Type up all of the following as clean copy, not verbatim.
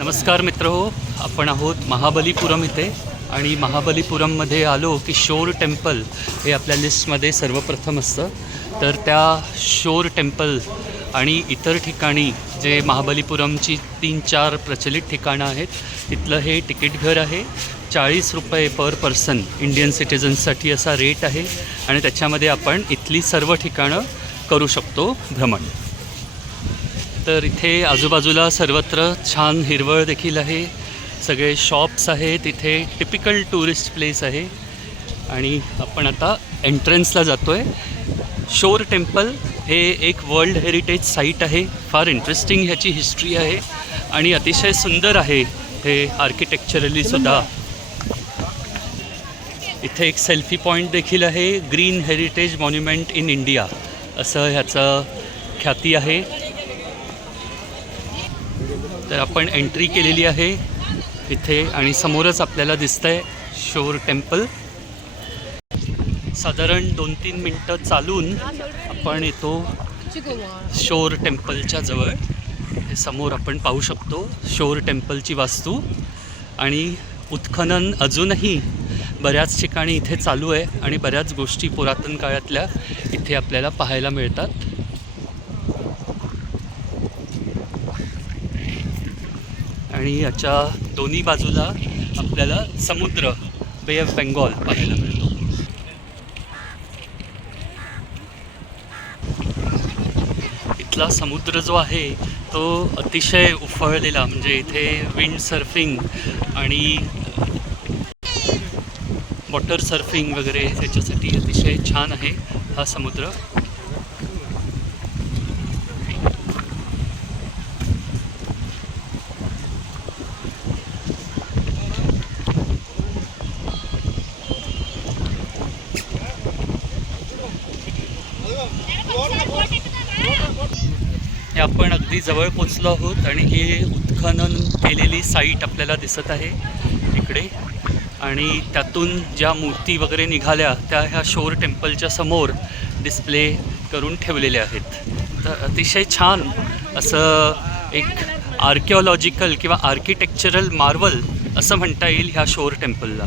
नमस्कार मित्रहो, आपण आहोत महाबलीपुरम इथे आणि महाबलीपुरममध्ये आलो की शोर टेम्पल हे आपल्या लिस्टमध्ये सर्वप्रथम असतं. तर त्या शोर टेम्पल आणि इतर ठिकाणी जे महाबलीपुरमची 3-4 प्रचलित ठिकाणं आहेत तिथलं हे तिकीट घर आहे. 40 रुपये पर पर्सन इंडियन सिटिझन्ससाठी असा रेट आहे आणि त्याच्यामध्ये आपण इथली सर्व ठिकाणं करू शकतो भ्रमण. तर इथे आजूबाजूला सर्वत्र छान हिरवळ देखील आहे, सगळे शॉप्स आहेत, इथे टिपिकल टुरिस्ट प्लेस आहे आणि आपण आता एंट्रन्सला जातो आहे. शोर टेम्पल हे एक वर्ल्ड हेरिटेज साईट आहे. फार इंटरेस्टिंग ह्याची हिस्ट्री आहे आणि अतिशय सुंदर आहे हे आर्किटेक्चरली सुद्धा. इथे एक सेल्फी पॉईंट देखील आहे. Green heritage monument in India असं ह्याचं ख्याती आहे. तर आपण एंट्री केलेली आहे इथे आणि समोरच आपल्याला दिसतंय शोर टेम्पल. साधारण 2-3 मिनटं चालून आपण येतो शोर टेम्पलच्या जवळ. हे समोर आपण पाहू शकतो शोर टेम्पलची वास्तू आणि उत्खनन अजूनही बऱ्याच ठिकाणी इथे चालू आहे आणि बऱ्याच गोष्टी पुरातन काळातल्या इथे आपल्याला पाहायला मिळतात. आणि याच्या दोन्ही बाजूला आपल्याला समुद्र, बे ऑफ बेंगॉल पाहायला मिळतो. इथला समुद्र जो आहे तो अतिशय उफाळलेला, म्हणजे इथे विंड सर्फिंग आणि वॉटर सर्फिंग वगैरे याच्यासाठी अतिशय छान आहे हा समुद्र. हे आपण अगदी जवळ पोचलो आहोत आणि हे उत्खनन केलेली साईट आपल्याला दिसत आहे इकडे. आणि त्यातून ज्या मूर्ती वगैरे निघाल्या त्या ह्या शोर टेम्पलच्या समोर डिस्प्ले करून ठेवलेल्या आहेत. तर अतिशय छान असं एक आर्किओलॉजिकल किंवा आर्किटेक्चरल मार्वल असं म्हणता येईल ह्या शोर टेम्पलला.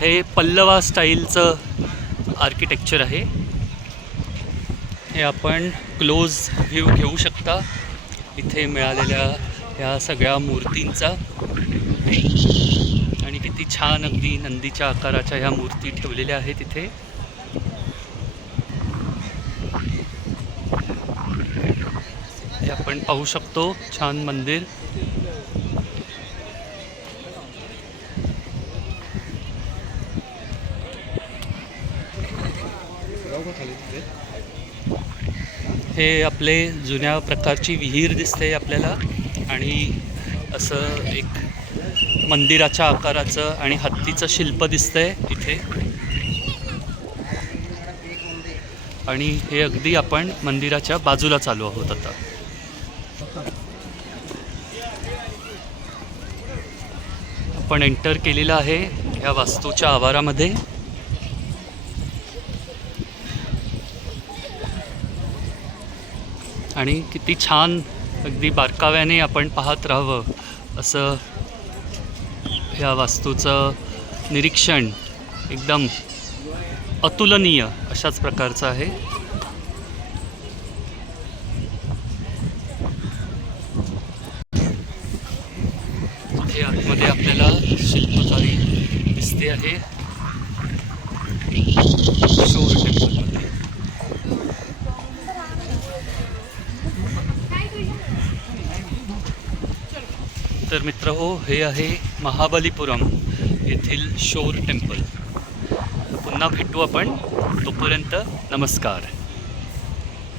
हे पल्लवा स्टाईलचं आर्किटेक्चर आहे. हे आपण क्लोज व्ह्यू घेऊ शकता इथे मिळालेल्या ह्या सगळ्या मूर्तींचा. आणि किती छान अगदी नंदीच्या आकाराच्या ह्या मूर्ती ठेवलेल्या आहेत इथे. हे आपण पाहू शकतो छान मंदिर. हे आपले जुन्या प्रकारची विहीर दिसते आपल्याला आणि असं एक मंदिराच्या आकाराचं आणि हत्तीचं शिल्प दिसतंय इथे. आणि हे अगदी आपण मंदिराच्या बाजूला चालू आहोत आता. आपण एंटर केलेलं आहे या वास्तूच्या आवारामध्ये. आणि किती छान अगदी बारकाव्याने आपण पाहत राहावं असं ह्या वास्तूचं निरीक्षण एकदम अतुलनीय अशाच प्रकारचं आहे. इथे आतमध्ये आपल्याला शिल्पकारी दिसते आहे शोर टेम्पलमध्ये. तर मित्रहो, हे आहे महाबलीपुरम येथील शोर टेम्पल. पुन्हा भेटू आपण. तोपर्यंत नमस्कार.